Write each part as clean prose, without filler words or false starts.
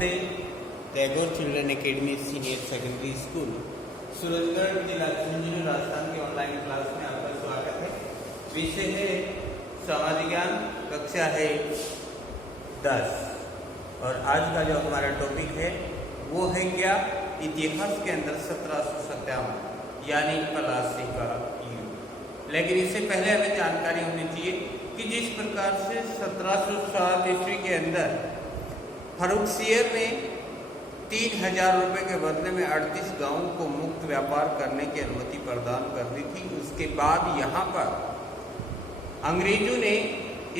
नमस्ते। Tagore children academy senior secondary school Surajgarh जिला झुंझुनू राजस्थान के ऑनलाइन क्लास में आपका स्वागत है। विषय है सामाजिक ज्ञान, कक्षा है 10 और आज का जो हमारा टॉपिक है वो है क्या, इतिहास के अंदर 1757 यानी प्लासी का युग। लेकिन इससे पहले हमें जानकारी होनी चाहिए कि जिस प्रकार से 1707 ईस्वी के अंदर फर्रुखसियर ने 3000 रुपये के बदले में 38 गांवों को मुक्त व्यापार करने की अनुमति प्रदान कर दी थी। उसके बाद यहाँ पर अंग्रेजों ने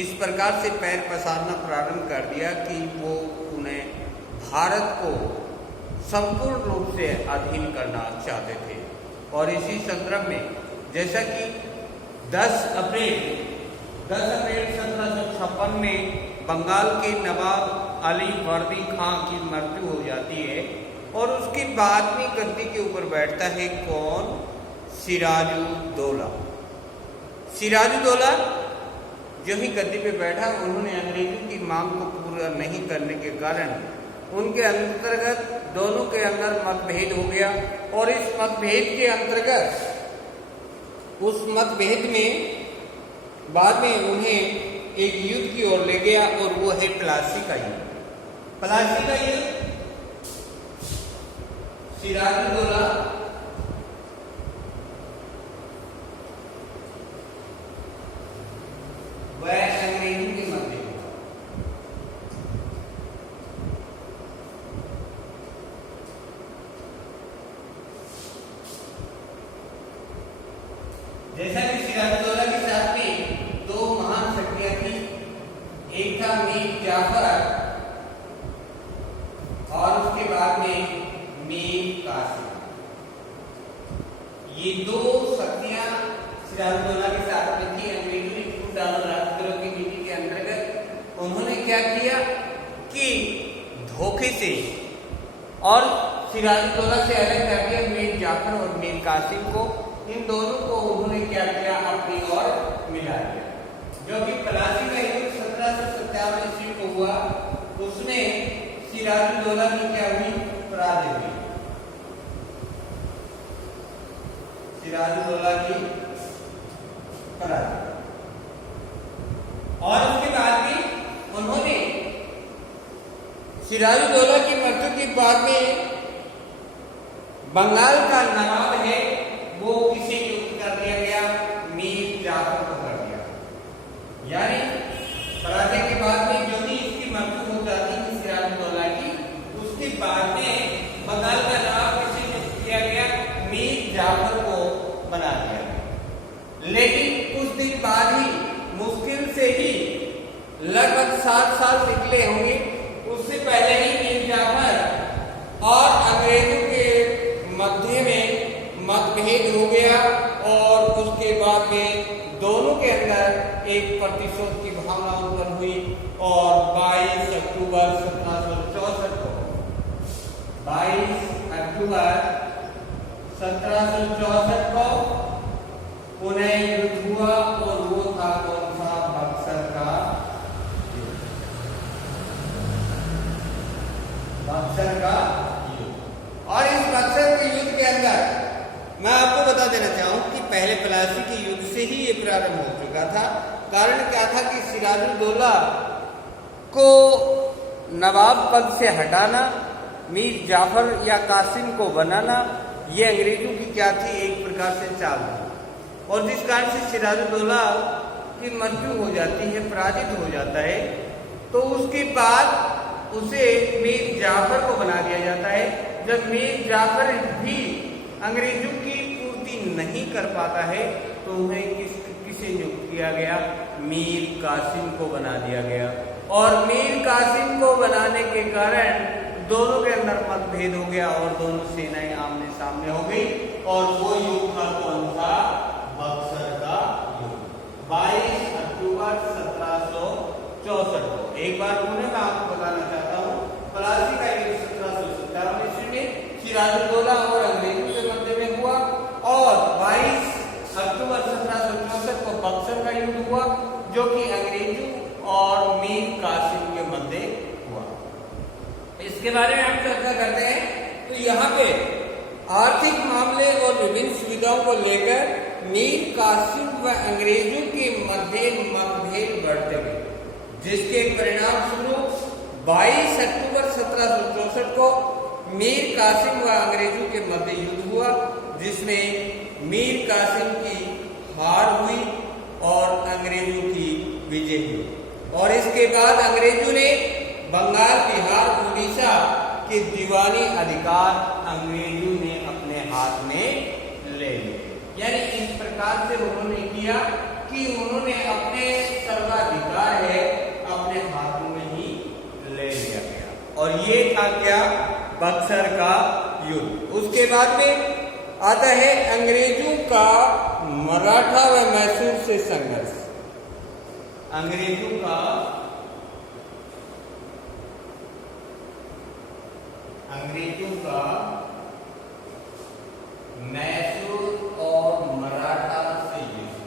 इस प्रकार से पैर पसारना प्रारंभ कर दिया कि वो उन्हें भारत को संपूर्ण रूप से अधीन करना चाहते थे। और इसी संदर्भ में जैसा कि 10 अप्रैल 1756 में बंगाल के नवाब अली वर्दी खां की मृत्यु हो जाती है और उसके बाद में गद्दी के ऊपर बैठता है कौन, सिराजुद्दौला। सिराजुद्दौला जो ही गद्दी पे बैठा, उन्होंने अंग्रेजों की मांग को पूरा नहीं करने के कारण उनके अंतर्गत दोनों के अंदर मतभेद हो गया और इस मतभेद के अंतर्गत उस मतभेद में बाद में उन्हें एक युद्ध की ओर ले गया और वो है प्लासी का युद्ध। प्लासी का युद्ध सिराजुद्दौला व अंग्रेजों के मध्य हुआ। जैसा कि सिराजुद्दौला के साथ में दो महान शक्तियां थी, एक था मीर जाफर और उसके बाद में मीर कासिम। ये दो शक्तियां सिराजुद्दौला के साथ में थी। अंग्रेजों ने छूट डाला राजद्रोह की नीति के अंतर्गत उन्होंने क्या किया कि धोखे से और सिराजुद्दौला से अलग कर दिया मीर जाफर और मीर कासिम को। इन दोनों को उन्होंने क्या किया, अपनी ओर मिला दिया। जो कि प्लासी का युद्ध 1757 ईस्वी को हुआ, उसमें सिराजुद्दौला की क्या हुई, पराजय हुई। सिराजुद्दौला की पराजय और उसके बाद भी उन्होंने सिराजुद्दौला की मृत्यु के बाद में बंगाल का नवाब है वो किसे नियुक्त कर दिया गया, मीर जाफर को कर दिया। यानी पराजय के बाद में जो भी इसकी मृत्यु हो जाती है सिराजुद्दौला की, उसके बाद में बंगाल का नवाब किसे नियुक्त किया गया, मीर जाफर को बना दिया गया। लेकिन कुछ दिन बाद ही, मुश्किल से ही लगभग 7 साल निकले होंगे, उससे पहले ही मीर जाफर और अंग्रेजों के मध्य में मतभेद हो गया और उसके बाद में दोनों के अंदर एक प्रतिशोध की भावना उत्पन्न हुई और 22 अक्टूबर 1764 को 22 अक्टूबर 1764 को पुनः युद्ध हुआ और वो था कौन सा, बक्सर का युद्ध। बक्सर का युद्ध। और इस बक्सर के युद्ध के अंदर मैं आपको बता देना चाहूं कि पहले प्लासी के युद्ध से ही ये प्रारंभ हो चुका था। कारण क्या था कि सिराजुद्दौला को नवाब पद से हटाना, मीर जाफर या कासिम को बनाना, ये अंग्रेजों की क्या थी, एक प्रकार से चाल थी। और जिस कारण से सिराजुद्दौला की मृत्यु हो जाती है, पराजित हो जाता है, तो उसके बाद उसे मीर जाफर को बना दिया जाता है। जब मीर जाफर भी अंग्रेजों की पूर्ति नहीं कर पाता है तो उन्हें किसे नियुक्त किया गया, मीर कासिम को बना दिया गया। और मीर कासिम को बनाने के कारण दोनों के अंदर मतभेद हो गया और दोनों सेनाएं आमने सामने हो गई और वो युद्ध था कौन सा, बक्सर का युद्ध 22 अक्टूबर 1764 को। एक बार पुनः मैं आपको बताना चाहता हूँ, प्लासी का युद्ध 1757 ईस्वी में सिराजुद्दौला और अंग्रेजों के मध्य में हुआ और 22 अक्टूबर 1764 को बक्सर का युद्ध हुआ, जो कि अंग्रेजों और मीर कासिम के मध्य हुआ। इसके बारे में हम चर्चा करते हैं। तो यहाँ पे आर्थिक मामले और विभिन्न सुविधाओं को लेकर मीर कासिम व अंग्रेजों के मध्य मतभेद बढ़ते गए, जिसके परिणाम स्वरूप 22 अक्टूबर 1764 को मीर कासिम व अंग्रेजों के मध्य युद्ध हुआ, जिसमें मीर कासिम की हार हुई और अंग्रेजों की विजय हुई। और इसके बाद अंग्रेजों ने बंगाल, बिहार, उड़ीसा के दीवानी अधिकार अंग्रेजों ने अपने हाथ में ले लिए। यानी इस प्रकार से उन्होंने किया कि उन्होंने अपने सर्वाधिकार है अपने हाथों में ही ले लिया गया। और ये था क्या? बक्सर का युद्ध। उसके बाद में आता है अंग्रेजों का मराठा व मैसूर से संघर्ष। अंग्रेजों का मैसूर और मराठा से युद्ध।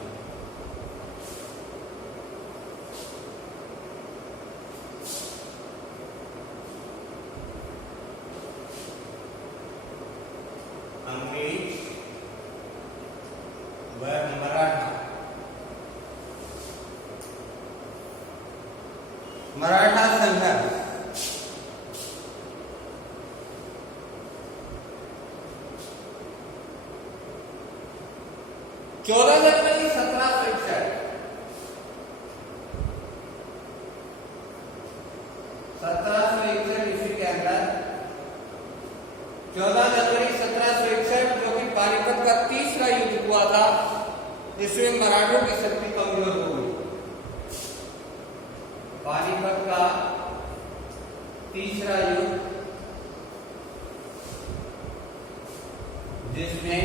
अंग्रेज व मराठा संघर्ष। 14 जनवरी 1761 ईस्वी के अंदर 14 जनवरी 1761 जो कि पानीपत का तीसरा युद्ध हुआ था, इसमें मराठों की शक्ति कमजोर हो गई। पानीपत का तीसरा युद्ध जिसमें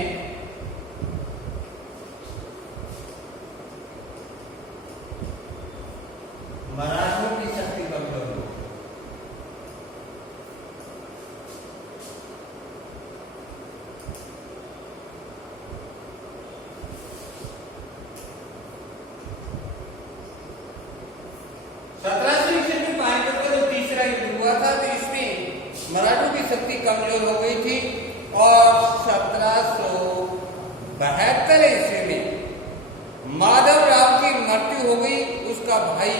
मराठों की शक्ति कमजोर हो। पानीपत का जो तीसरा युद्ध हुआ था, तो इसमें मराठों की शक्ति कमजोर हो गई थी और 1772 ईस्वी में माधव राव की मृत्यु हो गई। उसका भाई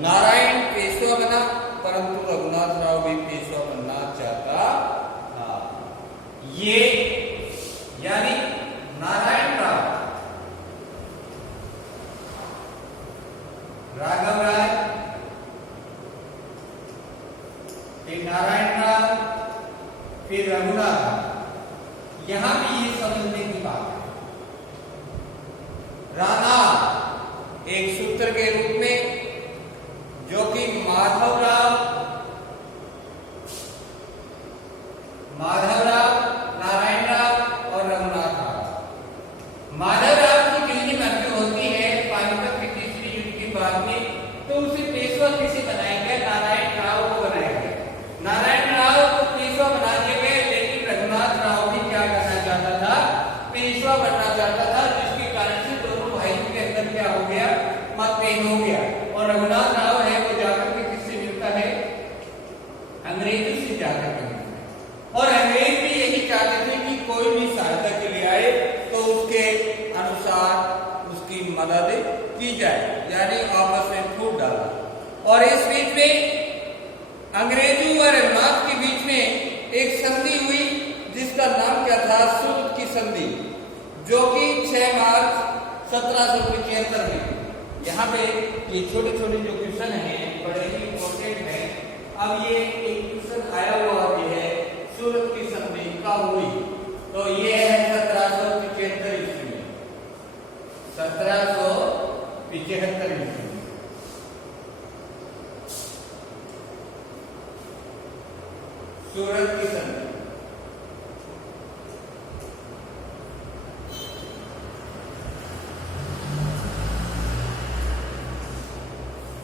नारायण पेशवा बना, परंतु रघुनाथ राव भी पेशवा बनना चाहता था। ये यानी नारायण राव, राघव राय, फिर नारायण राव, फिर रघुनाथ। यहां भी ये समझने की बात है, राणा एक सूत्र के रूप में जो कि माधव राव, नारायण राव और रघुनाथ राव। माधव राव की पहली मृत्यु होती है पानीपत के तीसरे युद्ध के बाद में, तो उसे पेशवा किसे बनाया गया? नारायण राव को बनाया गया। नारायण राव को पेशवा बना दिया गया, लेकिन रघुनाथ राव भी क्या करना चाहता था? पेशवा बनना चाहता था, जिसके कारण से दोनों भाइयों के अंदर क्या हो गया? मतभेद हो गया। और रघुनाथ राव है वो जाकर के किससे मिलता है? अंग्रेजों से जाकर के मिलता है। और अंग्रेज भी यही चाहते थे कि कोई भी सहायता के लिए आए तो उसके अनुसार उसकी मदद की जाए, यानी आपस में फूट डाला। और इस बीच में अंग्रेजों और रघुनाथ के बीच में एक संधि हुई, जिसका नाम क्या था? सूरत की संधि, जो कि 6 मार्च 1775 में। यहाँ पे ये छोटे छोटे जो क्वेश्चन हैं बड़े ही इंपॉर्टेंट हैं। अब ये एक क्वेश्चन आया हुआ भी है, सूरत की संधि कब हुई? तो ये है 1775 ईस्वी में। 1775 ईस्वी में सूरत की संधि।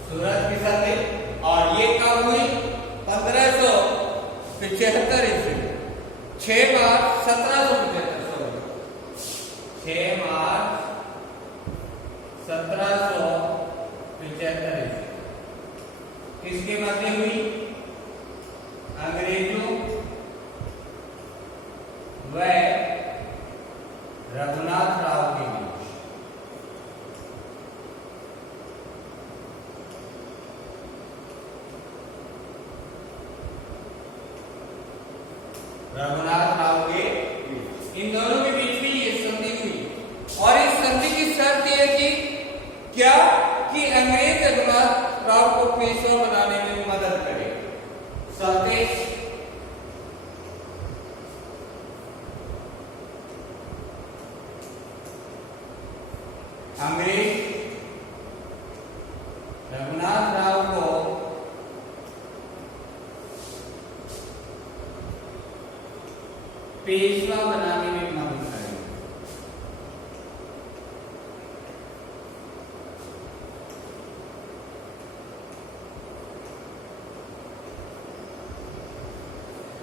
सूरत की संधि, और ये कब हुई? 1575 ईस्वी, 6 मार्च 1775, 6 मार्च 1775 ईस्वी। किसके मध्य हुई? अंग्रेजों व रघुनाथ राव के बीच रघुनाथ राव के इन दोनों के बीच में ये संधि हुई और इस संधि की शर्त यह थी क्या कि अंग्रेज रघुनाथ राव को पेशवा बनाने में मदद करे। शर्तें अंग्रेज रघुनाथ राव को पेशवा बनाने में मदद करें।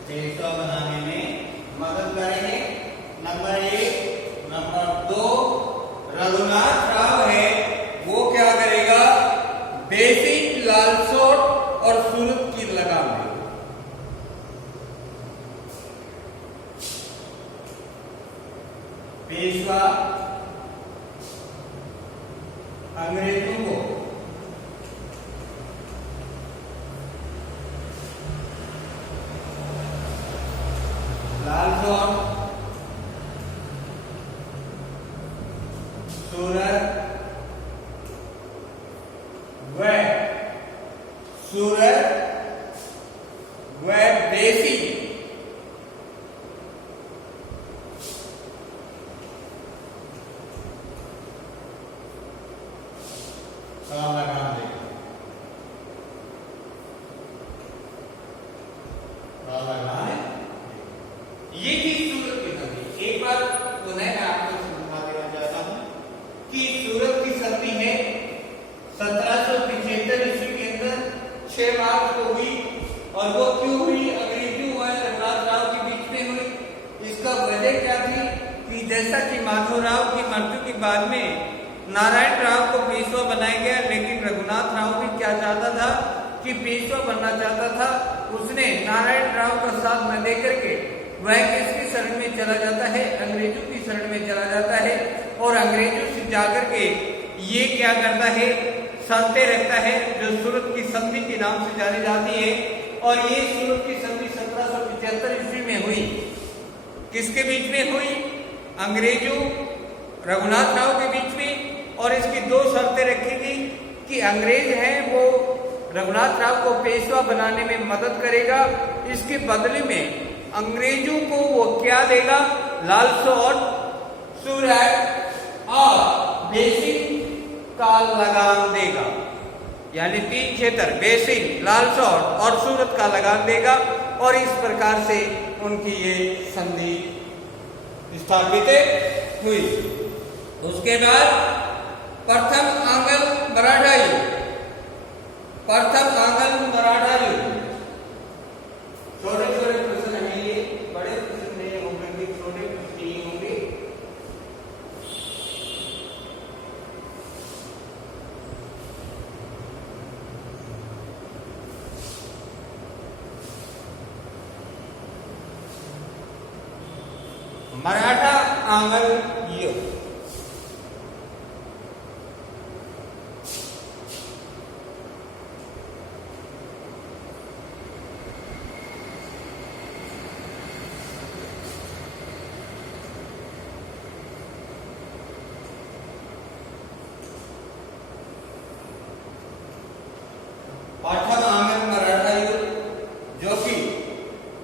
पेशवा बनाने में मदद करेंगे। नंबर 1। नंबर 2, रघुनाथ राव है वो क्या करेगा, बेसिक लालसोट और सूरत की लगाम देगा। पेशवा अंग्रेजों को लालसोट, सूरत व देसी लगाम देगा। ये थी सूरत की संधि। एक बार पुनः मैं आपको समझा देना चाहता हूं कि सूरत की संधि है 1775 ईस्वी के अंदर 6 मार्च को हुई और वो क्यों हुई, अंग्रेजों और रघुनाथ राव के बीच में हुई। इसका वजह क्या थी कि जैसा कि माधवराव की मृत्यु के बाद में नारायण राव को पेशवा बनाया गया, लेकिन रघुनाथ राव भी क्या चाहता था कि पेशवा बनना चाहता था। उसने नारायण राव का साथ न देकर के वह किसकी शरण में चला जाता है, अंग्रेजों की शरण में चला जाता है और अंग्रेजों से जाकर के ये क्या करता है, शर्तें रखता है जो सूरत की संधि के नाम से जानी जाती है। और ये सूरत की संधि 1775 ईस्वी में हुई। किसके बीच में हुई, अंग्रेजों रघुनाथ राव के बीच में। और इसकी 2 शर्तें रखी गई कि अंग्रेज है वो रघुनाथ राव को पेशवा बनाने में मदद करेगा, इसके बदले में अंग्रेजों को वो क्या देगा, लालसोट, सूरत और बेसिन का लगाम देगा। यानी 3 क्षेत्र बेसिन, लालसोट और सूरत का लगाम देगा। और इस प्रकार से उनकी ये संधि स्थापित हुई। उसके बाद प्रथम आंग्ल मराठा युद्ध, प्रथम आंग्ल मराठा युद्ध। छोटे छोटे प्रश्न हैं ये, बड़े प्रश्न नहीं होंगे, छोटे प्रश्न ही होंगे। मराठा आंग्ल युद्ध। प्रथम आंग्ल मराठा युद्ध जो कि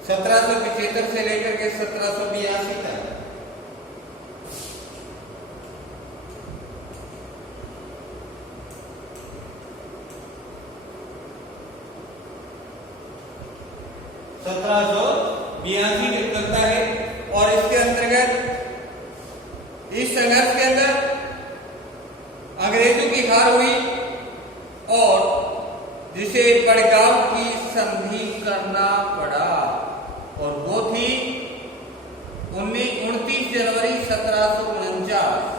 1775 से लेकर के 1782 तक तक चलता है। और इसके अंतर्गत इस संघर्ष के अंदर अंग्रेजों की हार हुई और जिसे बड़गांव की संधि करना पड़ा और वो थी 29 जनवरी 1749।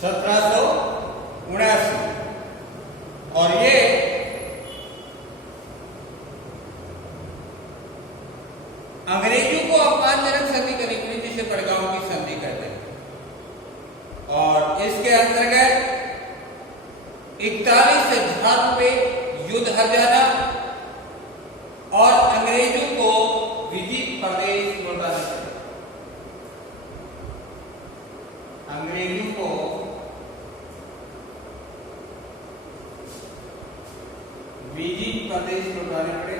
1779। और ये अंग्रेजों को अपमानजनक संधि करने के लिए जिसे बड़गांव की संधि कहते हैं, और इसके अंतर्गत 41,000 रुपए युद्ध हर्जाना और अंग्रेजों को विजित प्रदेश लौटाना चाहिए। अंग्रेजों को विजित प्रदेश लौटाने पड़े।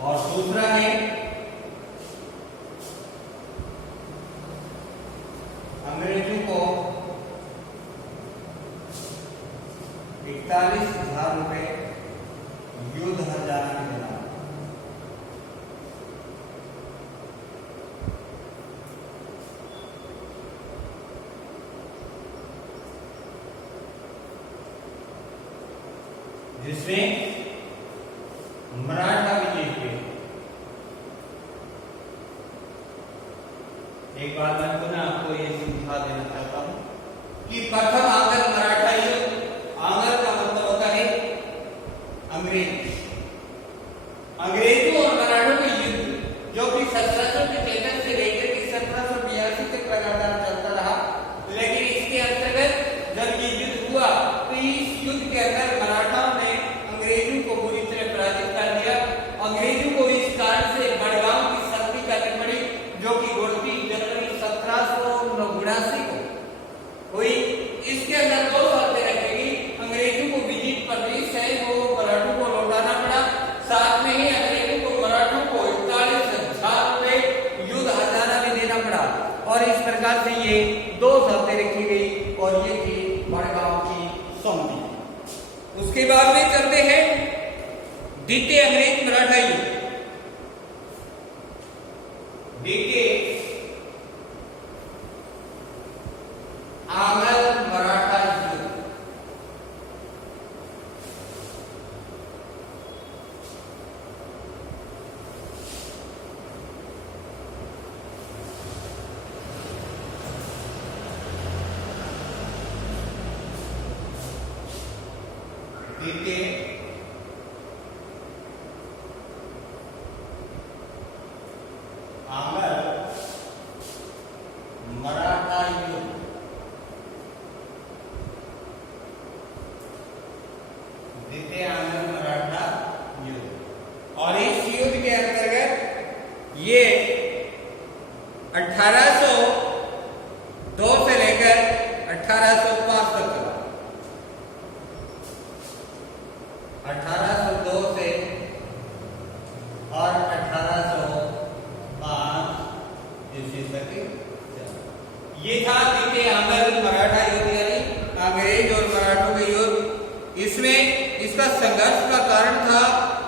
और दूसरा है अंग्रेजों को 41,000 रुपए युद्ध हर्जाना में देना। जिसमें मराठा विजय हुए। एक बात मैं पुनः आपको ये समझा देना चाहता हूं कि प्रथम आंग्ल मराठा युद्ध, आंग्ल का मतलब होता है अंग्रेज। अंग्रेजों और मराठों का युद्ध जो कि 1775 से लेकर के 1782 तक लगातार चलता रहा, लेकिन इसके अंतर्गत जब ये युद्ध हुआ तो इस युद्ध के अंदर मराठाओं ने अंग्रेजों को बुरी तरह पराजित कर दिया। अंग्रेजों को इस कारण से बड़गांव की संधि करनी पड़ी, जो कि 29 जनवरी 1779 को हुई। इसके अंदर 2 शर्तें रखेगी। अंग्रेजों को विजित प्रदेश है वो मराठों को लौटाना पड़ा, साथ में ही अंग्रेजों को मराठों को 41,000 रुपए युद्ध हर्जाना भी देना पड़ा। और इस प्रकार से ये 2 शर्तें रखी गई और ये थी बड़गांव की संधि। उसके बाद में चलते हैं द्वितीय अंग्रेज मराठा युद्ध। द्वितीय आंग्ल मराठा युद्ध। द्वितीय आंग्ल मराठा युद्ध। द्वितीय आंग्ल मराठा युद्ध। और इस युद्ध के अंतर्गत ये 1802 से लेकर 1805 तक चला। 1802 से और 1805 ईस्वी तक चला। ये था द्वितीय आंग्ल मराठा युद्ध, यानी अंग्रेज और मराठों का युद्ध। इसमें इसका संघर्ष का कारण था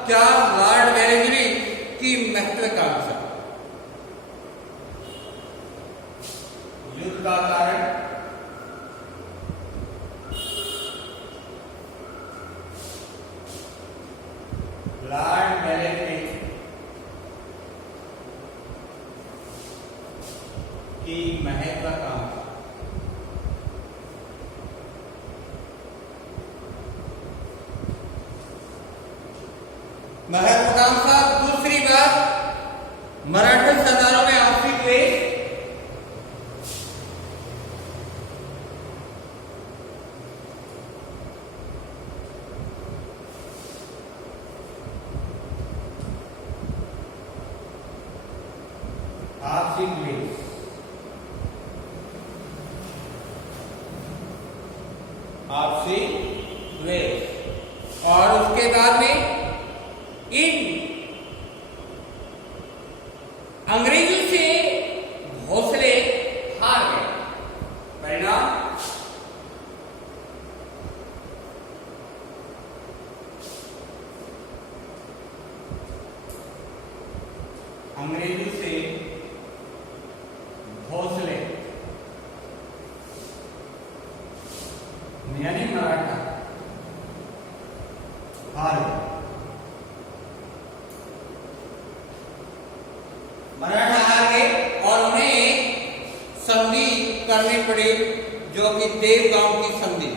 क्या? लॉर्ड वेलेस्ली की महत्वाकांक्षा। युद्ध का कारण लॉर्ड वेलेस्ली की महत्वाकांक्षा। महत्वाकांक्षा। दूसरी बात, मराठा सरदारों में आपसी द्वेष। आपसी द्वेष। आपसी द्वेष। और उसके बाद में इन अंग्रेजों से हौसले हार गए। परिणाम अंग्रेजों से हौसले यानी मराठा गए। मराठा हार गए और उन्हें संधि करनी पड़ी, जो कि देवगांव की संधि।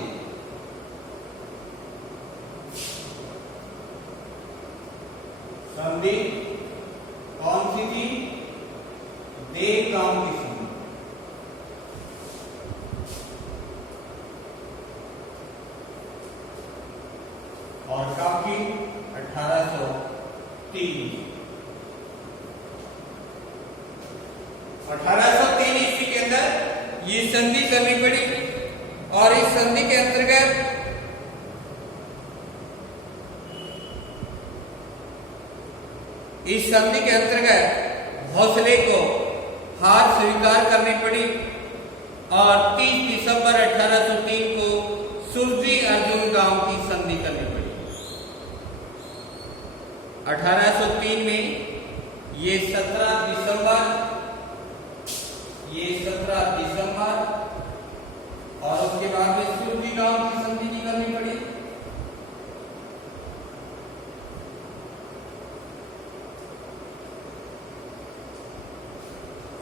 संधि कौन सी थी? देवगांव की संधि। और कब की? 1803। 1803 ईस्वी के अंदर ये संधि करनी पड़ी और इस संधि के अंतर्गत भोसले को हार स्वीकार करनी पड़ी और 30 दिसंबर 1803 को सुरजी अर्जुन गांव की संधि करनी पड़ी। 1803 में ये 17 दिसंबर और उसके बाद में सुरजी गांव की संधि की करनी पड़ी।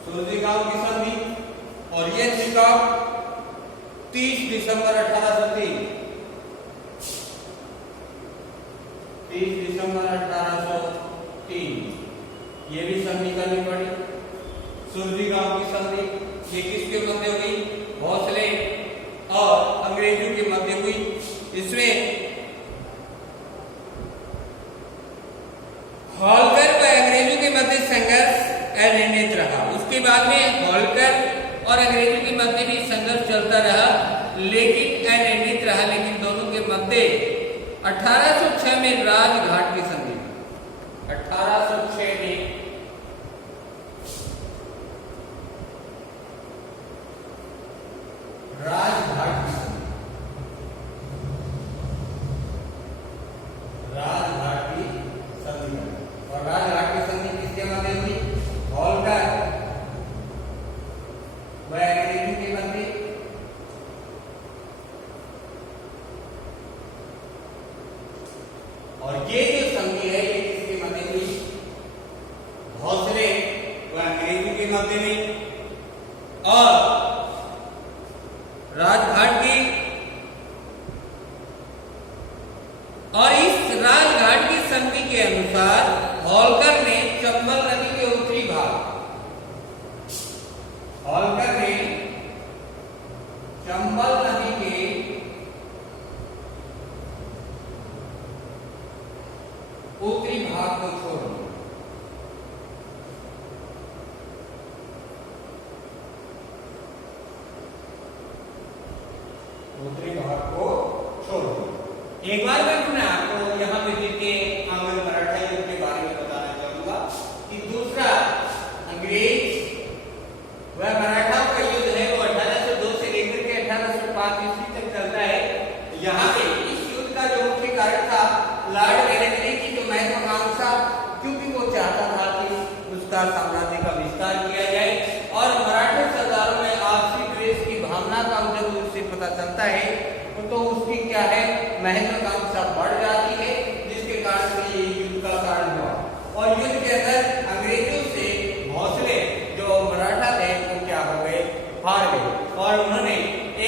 सुरजी गांव की संधि और ये थी कब? 30 दिसंबर 1803। 30 दिसंबर 1803 ये भी संधि करनी पड़ी। सुरजी गांव की संधि ये किसके मध्य हुई? भोसले और अंग्रेजों के मध्य हुई। इसमें होलकर व अंग्रेजों के मध्य संघर्ष अनिर्णित रहा। उसके बाद में होलकर और अंग्रेजों के मध्य भी संघर्ष चलता रहा, लेकिन अनिर्णित रहा। लेकिन दोनों के मध्य 1806 में राजघाट की संधि। 1806 में राजघाट की संधि। राजघाट की संधि और राजघाट की संधि किसके मध्य हुई? होलकर व अंग्रेजों के मध्य। और ये जो संधि है ये किसके मध्य हुई? भोसले व अंग्रेजों के मध्य में। और राजघाट की और इस राजघाट की संधि के अनुसार होलकर ने चंबल नदी के उत्तरी भाग चंबल नदी के उत्तरी भाग को छोड़ दिया। उत्तरी भाग को छोड़ दिया। एक बार मैं आपको यहाँ पे के आंग्ल मराठा युद्ध के बारे में बताना चाहूंगा कि दूसरा अंग्रेज व मराठाओं का युद्ध है वो 1802 से लेकर के 1805 ईस्वी तक चलता है। यहाँ पे इस युद्ध का जो मुख्य कारण था लॉर्ड वेलेस्ली की जो महत्वाकांक्षा, क्योंकि वो चाहता था कि उसका साम्राज्य का विस्तार किया जाए और मराठा सरदारों में आपसी द्वेष की भावना का जब उससे पता चलता है तो उसकी क्या है महत्वाकांक्षा बढ़ जाती है, जिसके कारण से ये युद्ध का कारण हुआ। और युद्ध के अंदर अंग्रेजों से भोसले जो मराठा थे वो क्या हो गए? हार गए और उन्होंने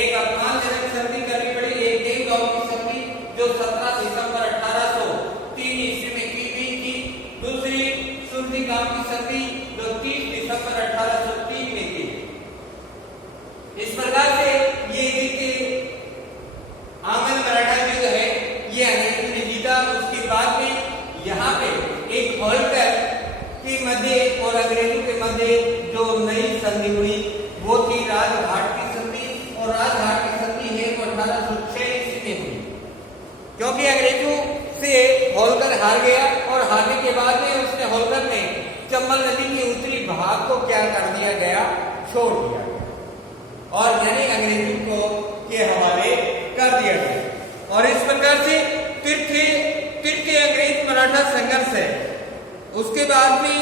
एक अपमानजनक संधि करनी पड़ी। एक देवगांव की संधि जो 17 दिसंबर 1803 ईस्वी में की गई थी। दूसरी सुरजी गांव की संधि जो 30 दिसंबर 1803 में की। इस प्रकार से ये आंग्ल मराठा युद्ध है ये अंग्रेजों ने जीता। उसके बाद में यहाँ पे एक होलकर के मध्य और अंग्रेजों के मध्य जो नई संधि हुई वो थी राजघाट की संधि। और राजघाट की संधि है वो 1806 ईस्वी में हुई, क्योंकि अंग्रेजों से होलकर हार गया और हारने के बाद में उसने होलकर ने चंबल नदी के उत्तरी भाग को क्या कर दिया गया? छोड़ दिया गया और यानी अंग्रेजों को के हवाले कर दिया गया। और इस प्रकार से तृतीय अंग्रेज मराठा संघर्ष है। उसके बाद में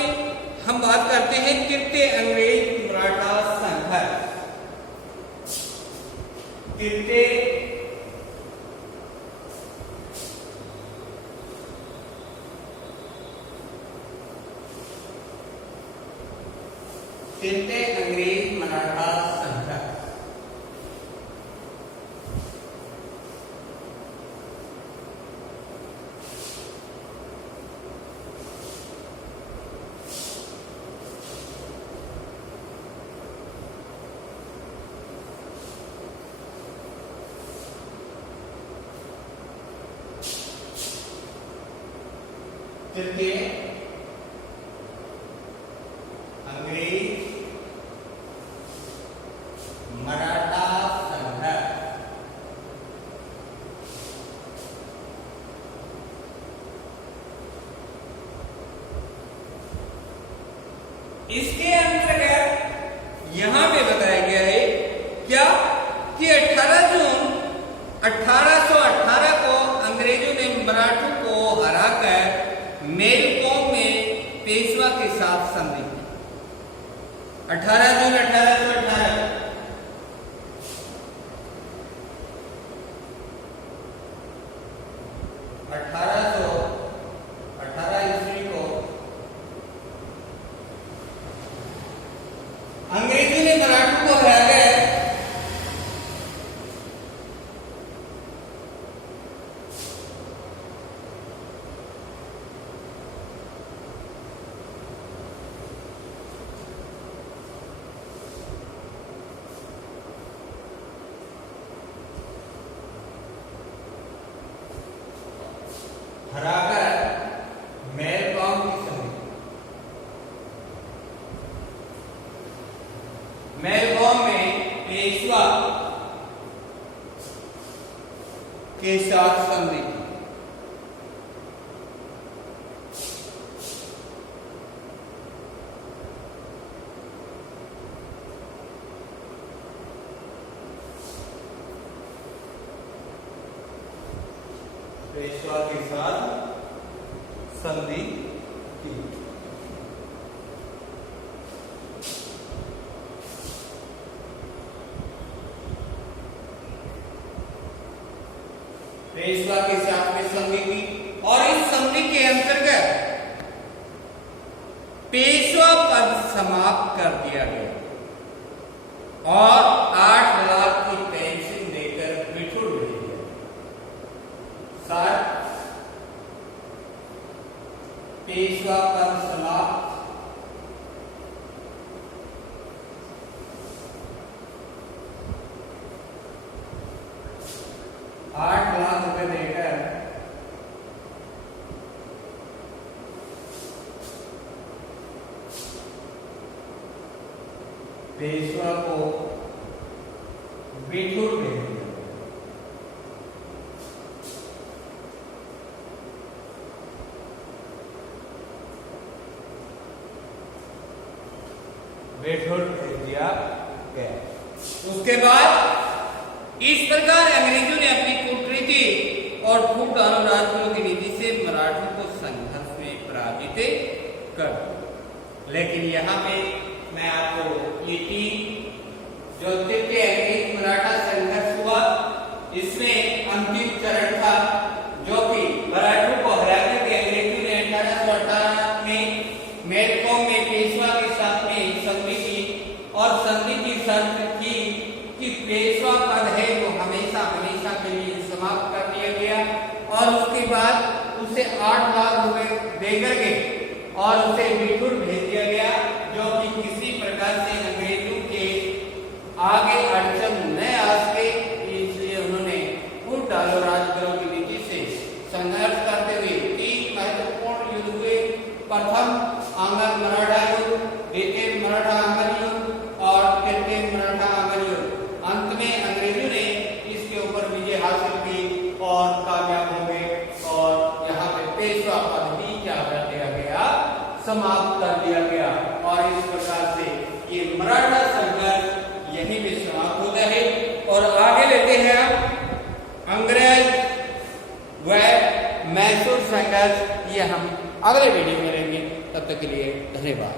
हम बात करते हैं तृतीय अंग्रेज मराठा संघर्ष। तृतीय शिंदे अंग्रेज मराठा संघर्ष। तृतीय अंग्रेज मराठा संघर्ष। इसके अंतर्गत यहां पे बताया गया है क्या कि 18 जून 1818 को अंग्रेजों ने मराठों को हराकर मेलकॉम में पेशवा के साथ संधि की। 18 जून 1818 1818 ईस्वी को अंग्रेजों ने मराठों को हराकर मेलकॉम की संधि। मेलकॉम में पेशवा के साथ संधि। पेशवा के साथ संधि की। पेशवा के साथ में संधि की और इस संधि के अंतर्गत पेशवा पद समाप्त कर दिया गया और 8 लाख की पेंशन देकर बिठुर भेज दिया। पेशवा पद समाप्त। 8 लाख रुपए देकर पेशवा को बिठुर भेज दिया। बिठुर भेज दिया गया। उसके बाद इस प्रकार अंग्रेजों ने अपनी कूटनीति और फूट अनुराजकुलों की नीति से मराठों को संघर्ष में पराजित कर दिया। लेकिन यहाँ पे मैं आपको ये जो तृतीय अंग्रेज मराठा संघर्ष हुआ, इसमें अंतिम चरण था जो कि मराठों को हराकर के अंग्रेजों ने 1818 में मेलकॉम में पेशवा के साथ में संधि की और संधि की शर्त की कि पेशवा पद है वो हमेशा हमेशा के लिए समाप्त कर दिया गया और उसके बाद उसे 8 लाख रुपए देकर के और उसे बिठुर भेज दिया गया, जो कि किसी प्रकार से अंग्रेजों के आगे अड़चन न आ सके, इसलिए उन्होंने फूट डालो राजगुरु की नीति से संघर्ष करते हुए 3 महत्वपूर्ण युद्ध हुए। प्रथम आंग्ल मराठा युद्ध, द्वितीय मराठा आंग्ल युद्ध और तृतीय मराठा आंग्ल युद्ध। अंत में अंग्रेजों ने इसके ऊपर विजय हासिल की और कामयाब हो गए और यहाँ पे पेशवा पद भी क्या कर दिया गया, समाप्त कर दिया गया। और इस प्रकार से ये मराठा संघर्ष यहीं पे समाप्त होता है और आगे लेते हैं अंग्रेज व मैसूर संघर्ष। ये हम अगले वीडियो में रहेंगे। तब तक के लिए धन्यवाद।